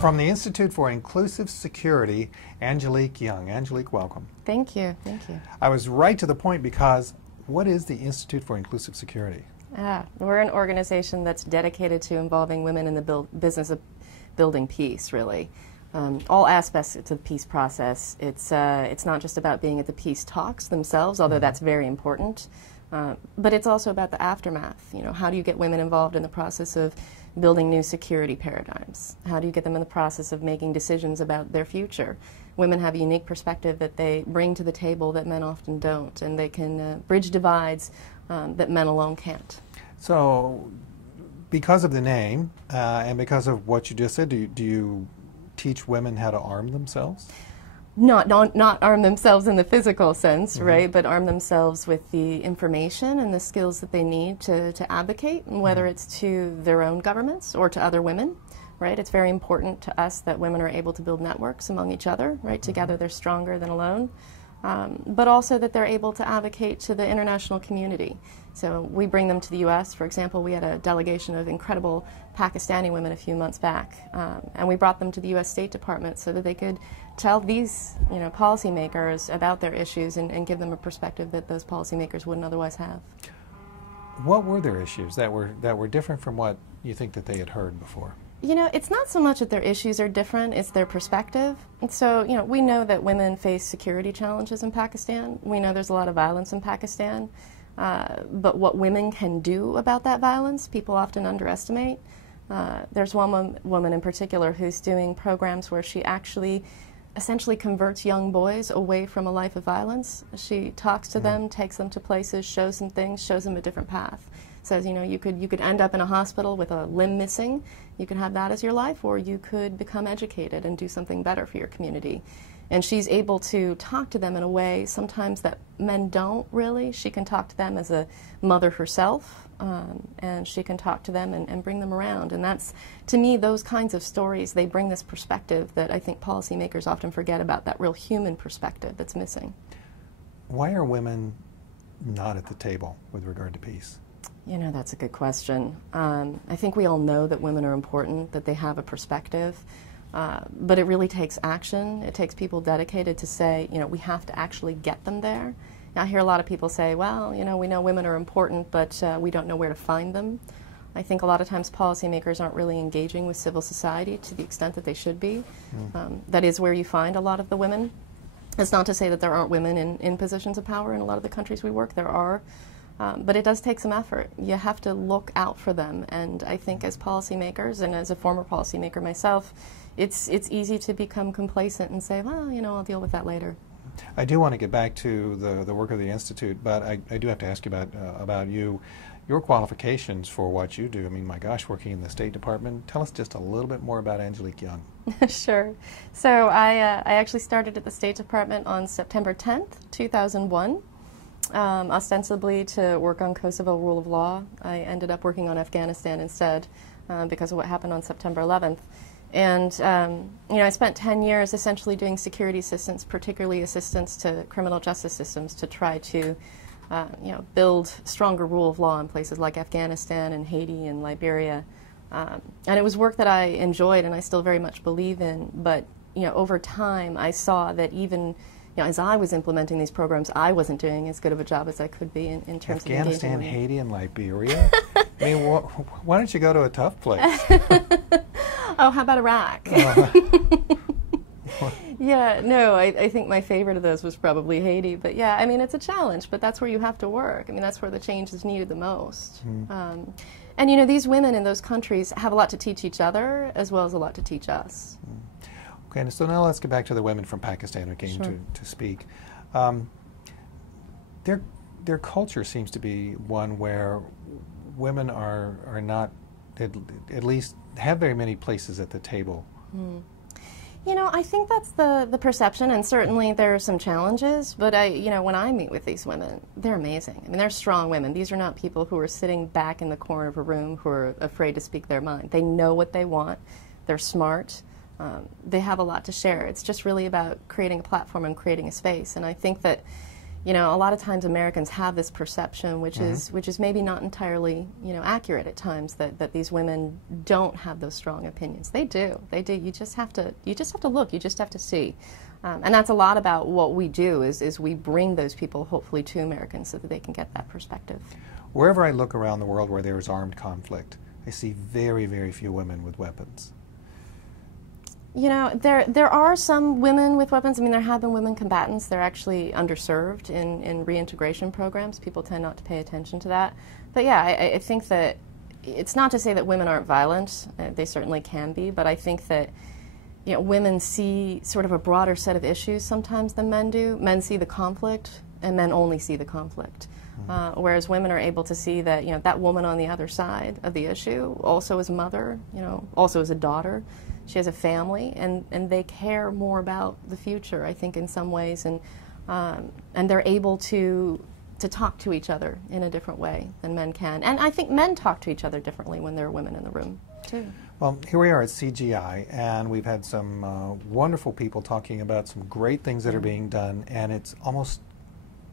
From the Institute for Inclusive Security, Angelic Young. Angelic, welcome. Thank you. Thank you. I was right to the point because what is the Institute for Inclusive Security? We're an organization that's dedicated to involving women in the business of building peace, really. All aspects of the peace process. It's not just about being at the peace talks themselves, although that's very important, but it's also about the aftermath. You know, how do you get women involved in the process of building new security paradigms? How do you get them in the process of making decisions about their future? Women have a unique perspective that they bring to the table that men often don't, and they can bridge divides that men alone can't. So, because of the name and because of what you just said, do you teach women how to arm themselves? Not arm themselves in the physical sense, right, but arm themselves with the information and the skills that they need to advocate, and whether it's to their own governments or to other women, right? It's very important to us that women are able to build networks among each other, right? Together they're stronger than alone. But also that they're able to advocate to the international community. So we bring them to the U.S. For example, we had a delegation of incredible Pakistani women a few months back, and we brought them to the U.S. State Department so that they could tell these, policymakers about their issues and give them a perspective that those policymakers wouldn't otherwise have. What were their issues that were different from what you think that they had heard before? It's not so much that their issues are different, it's their perspective. And so, we know that women face security challenges in Pakistan. We know there's a lot of violence in Pakistan. But what women can do about that violence, people often underestimate. There's one woman in particular who's doing programs where she actually essentially converts young boys away from a life of violence. She talks to them, takes them to places, shows them things, shows them a different path. Says, you could end up in a hospital with a limb missing. You could have that as your life, or you could become educated and do something better for your community. And she's able to talk to them in a way sometimes that men don't really. She can talk to them as a mother herself, and she can talk to them and bring them around. And that's, to me, those kinds of stories, they bring this perspective that I think policymakers often forget about, that real human perspective that's missing. Why are women not at the table with regard to peace? That's a good question. I think we all know that women are important, that they have a perspective, but it really takes action. It takes people dedicated to say, we have to actually get them there. Now, I hear a lot of people say, well, we know women are important, but we don't know where to find them. I think a lot of times policymakers aren't really engaging with civil society to the extent that they should be. That is where you find a lot of the women. It's not to say that there aren't women in positions of power in a lot of the countries we work. There are. But it does take some effort. You have to look out for them, and I think as policymakers, and as a former policymaker myself, it's easy to become complacent and say, well, I'll deal with that later. I do want to get back to the work of the Institute, but I do have to ask you about you, your qualifications for what you do. I mean, my gosh, working in the State Department. Tell us just a little bit more about Angelic Young. Sure. So I actually started at the State Department on September 10th, 2001. Ostensibly to work on Kosovo rule of law. I ended up working on Afghanistan instead because of what happened on September 11th. And, I spent 10 years essentially doing security assistance, particularly assistance to criminal justice systems to try to, build stronger rule of law in places like Afghanistan and Haiti and Liberia. And it was work that I enjoyed and I still very much believe in. But, over time I saw that even as I was implementing these programs, I wasn't doing as good of a job as I could be in terms of engaging. Afghanistan, Haiti, and Liberia? I mean, why don't you go to a tough place? Oh, how about Iraq? Yeah, no, I think my favorite of those was probably Haiti. But yeah, I mean, it's a challenge, but that's where you have to work. I mean, that's where the change is needed the most. And these women in those countries have a lot to teach each other as well as a lot to teach us. Okay, and so now let's get back to the women from Pakistan who came to speak. Their culture seems to be one where women are not, at least have very many places at the table. I think that's the perception, and certainly there are some challenges, but when I meet with these women, they're amazing. I mean, they're strong women. These are not people who are sitting back in the corner of a room who are afraid to speak their mind. They know what they want. They're smart. They have a lot to share. It's just really about creating a platform and creating a space. And I think that, you know, a lot of times Americans have this perception, which is maybe not entirely, you know, accurate at times, that these women don't have those strong opinions. They do. They do. You just have to look. You just have to see. And that's a lot about what we do is we bring those people hopefully to Americans so that they can get that perspective. Wherever I look around the world where there is armed conflict, I see very, very few women with weapons. You know, there are some women with weapons. I mean, there have been women combatants. They're actually underserved in reintegration programs. People tend not to pay attention to that. But yeah, I think that it's not to say that women aren't violent. They certainly can be. But I think that, you know, women see sort of a broader set of issues sometimes than men do. Men see the conflict, and men only see the conflict. Whereas women are able to see that, you know, that woman on the other side of the issue also is a mother, you know, also is a daughter. She has a family, and they care more about the future, I think, in some ways, and they're able to talk to each other in a different way than men can. And I think men talk to each other differently when there are women in the room, too. Well, here we are at CGI, and we've had some wonderful people talking about some great things that are being done, and it's almost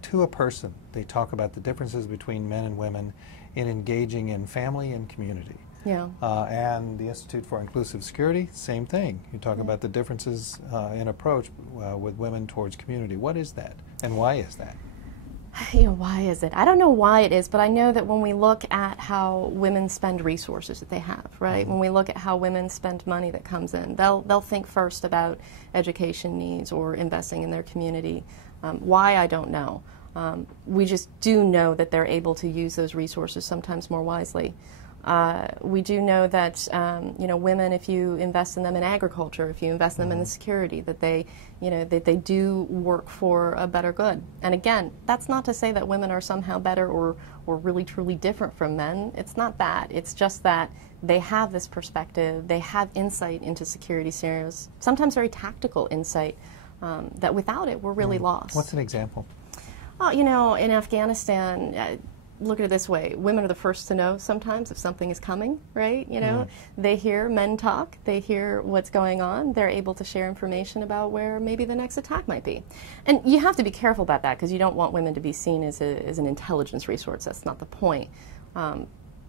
to a person. They talk about the differences between men and women in engaging in family and community. Yeah. And the Institute for Inclusive Security, same thing. You talk about the differences in approach with women towards community. What is that, and why is that? You know, why is it? I don't know why it is, but I know that when we look at how women spend resources that they have, right? When we look at how women spend money that comes in, they'll think first about education needs or investing in their community. Why, I don't know. We just do know that they're able to use those resources sometimes more wisely. We do know that, you know, women, if you invest in them in agriculture, if you invest in them in the security, that they, you know, that they do work for a better good. And again, that's not to say that women are somehow better or really truly different from men. It's not that. It's just that they have this perspective, they have insight into security scenarios, sometimes very tactical insight, that without it, we're really lost. What's an example? Oh, you know, in Afghanistan, look at it this way. Women are the first to know sometimes if something is coming, right? You know, they hear men talk, they hear what's going on, they're able to share information about where maybe the next attack might be. And you have to be careful about that because you don't want women to be seen as an intelligence resource. That's not the point.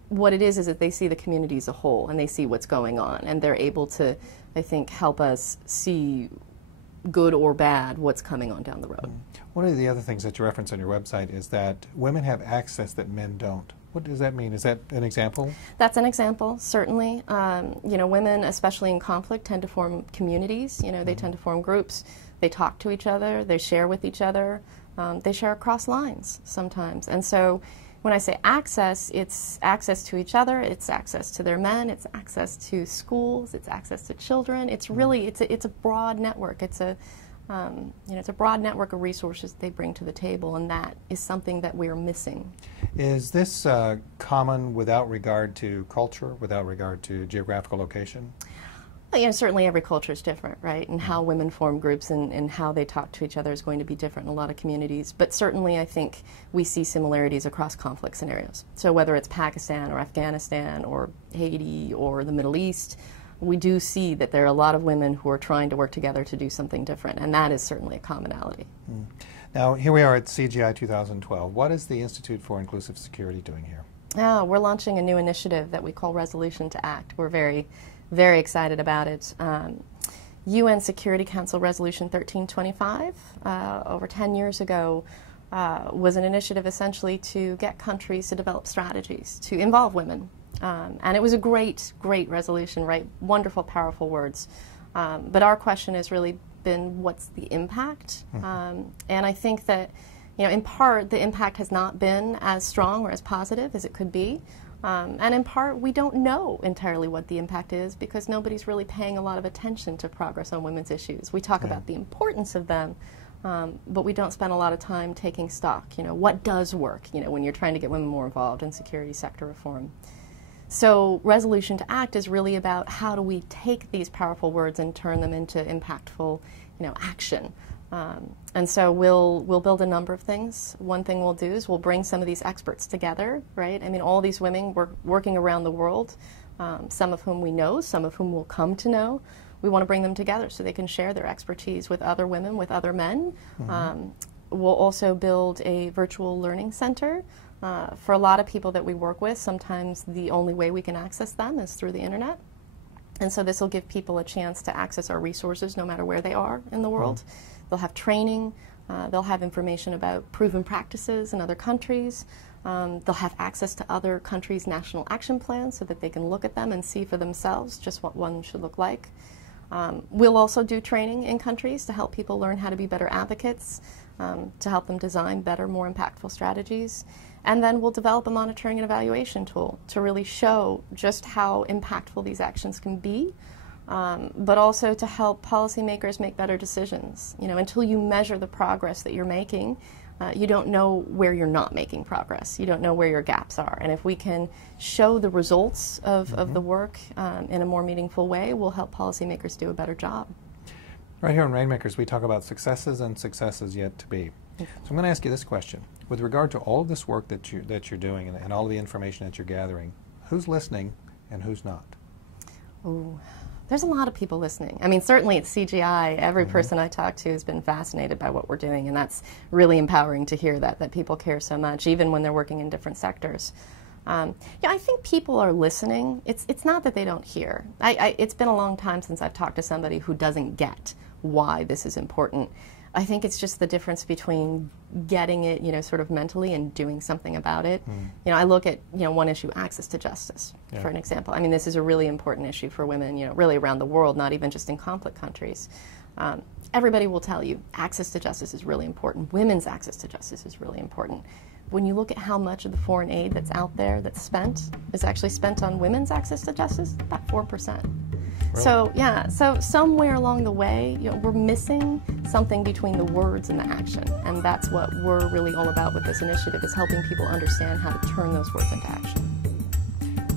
What it is that they see the community as a whole and they see what's going on, and they're able to, I think, help us see good or bad what's coming on down the road. One of the other things that you reference on your website is that women have access that men don't. What does that mean? Is that an example? That's an example, certainly. You know, women, especially in conflict, tend to form communities. You know, they tend to form groups. They talk to each other. They share with each other. They share across lines sometimes. And so when I say access, it's access to each other, it's access to their men, it's access to schools, it's access to children. It's really, it's a broad network. It's a, you know, it's a broad network of resources they bring to the table, and that is something that we are missing. Is this common without regard to culture, without regard to geographical location? Well, you know, certainly every culture is different, right? And how women form groups and how they talk to each other is going to be different in a lot of communities. But certainly I think we see similarities across conflict scenarios. So whether it's Pakistan or Afghanistan or Haiti or the Middle East, we do see that there are a lot of women who are trying to work together to do something different, and that is certainly a commonality. Now, here we are at CGI 2012. What is the Institute for Inclusive Security doing here? We're launching a new initiative that we call Resolution to Act. We're very excited about it. UN Security Council Resolution 1325, over 10 years ago, was an initiative essentially to get countries to develop strategies to involve women. And it was a great resolution, right? Wonderful, powerful words. But our question has really been, what's the impact? And I think that, you know, in part, the impact has not been as strong or as positive as it could be. And in part, we don't know entirely what the impact is because nobody's really paying a lot of attention to progress on women's issues. We talk about the importance of them, but we don't spend a lot of time taking stock. You know, what does work, you know, when you're trying to get women more involved in security sector reform. So Resolution to Act is really about how do we take these powerful words and turn them into impactful, you know, action. And so we'll build a number of things. One thing we'll do is we'll bring some of these experts together, right? I mean, all these women working around the world, some of whom we know, some of whom we'll come to know. We want to bring them together so they can share their expertise with other women, with other men, We'll also build a virtual learning center. For a lot of people that we work with, sometimes the only way we can access them is through the internet. And so this will give people a chance to access our resources no matter where they are in the world. They'll have training, they'll have information about proven practices in other countries, they'll have access to other countries' national action plans so that they can look at them and see for themselves just what one should look like. We'll also do training in countries to help people learn how to be better advocates, to help them design better, more impactful strategies. And then we'll develop a monitoring and evaluation tool to really show just how impactful these actions can be, but also to help policymakers make better decisions. You know, until you measure the progress that you're making, you don't know where you're not making progress. You don't know where your gaps are. And if we can show the results of the work in a more meaningful way, we'll help policymakers do a better job. Right here on Rainmakers, we talk about successes and successes yet to be. So I'm going to ask you this question. With regard to all of this work that you're doing and all the information that you're gathering, who's listening and who's not? Oh, there's a lot of people listening. I mean, certainly at CGI, every person I talk to has been fascinated by what we're doing, and that's really empowering to hear that people care so much, even when they're working in different sectors. Yeah, I think people are listening. It's not that they don't hear. It's been a long time since I've talked to somebody who doesn't get why this is important. I think it's just the difference between getting it, you know, sort of mentally and doing something about it. You know, I look at, you know, one issue, access to justice, for an example. I mean, this is a really important issue for women, you know, really around the world, not even just in conflict countries. Everybody will tell you access to justice is really important. Women's access to justice is really important. When you look at how much of the foreign aid that's out there that's spent is actually spent on women's access to justice, about 4%. Really? So yeah, so somewhere along the way, you know, we're missing something between the words and the action, and that's what we're really all about with this initiative, is helping people understand how to turn those words into action.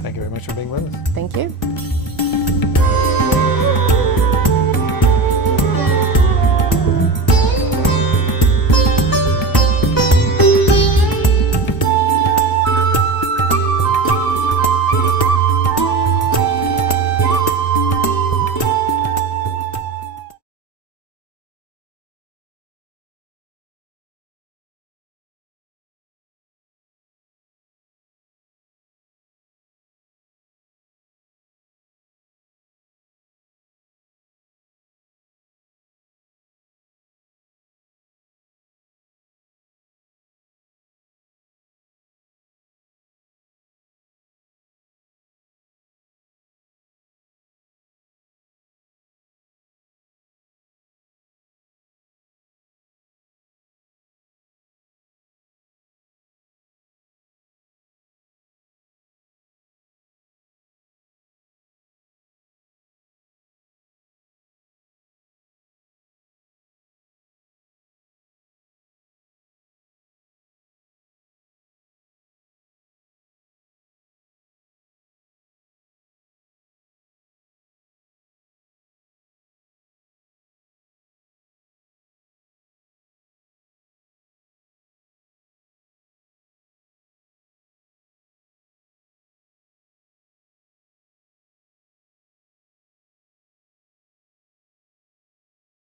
Thank you very much for being with us. Thank you.